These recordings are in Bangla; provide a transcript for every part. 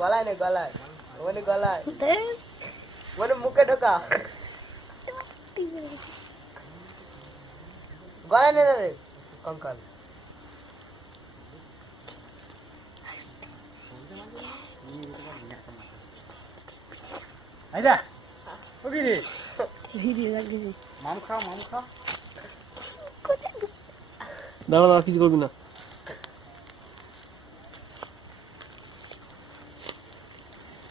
গলায় নে গলায় ওখানে গলায় মানে মুখে ঢোকা গলায় নে রে কঙ্কাল আইদা ওকে রে ভিডিও লাগছে মাম খাও দাঁড়া কিছু করবি না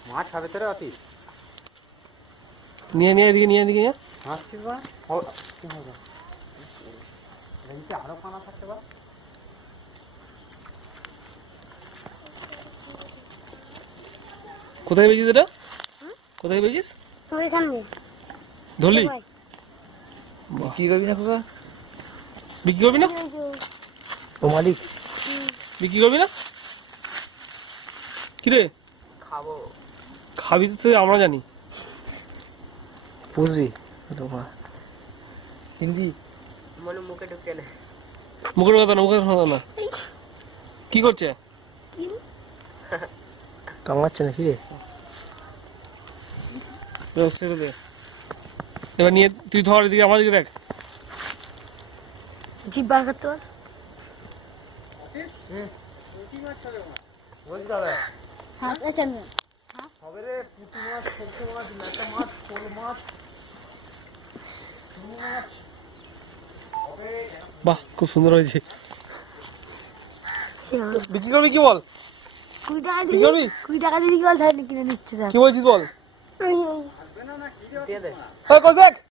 মাছ খাবে তো রে অতি নিয়ে এদিকে হাসছিস না কি হবে আরো পানা থাকতে পারে কোথায় বেজিস এটা কোথায় বেজিস ওইখানে ধরলি বিক্রি করবি না খোকা বিক্রি করবি না ও মালিক বিক্রি করবি না কিরে খাবো খাবি তো আমরা জানি বুঝবি হিন্দি মানে মুখে ঢুকে না মুখের কথা না কি করছে কামড়াচ্ছে না কি রে ছেড়ে দে এবার নিয়ে তুই ধর এদিকে আমার দিকে দেখ জিভ বার করতে পার বলতে হবে হ্যাঁ চল হবে রে পুঁটি মাছ সরষে মাছ ল্যাটা মাছ শোল মাছ বাহ খুব সুন্দর হয়েছে বিক্রি করবি কি বল 20 টাকা বিক্রি করবি 20 টাকা দিয়ে কি বল তাহলে কিনে নিচ্ছে কি বলছিস বল দিয়ে দে কোথাক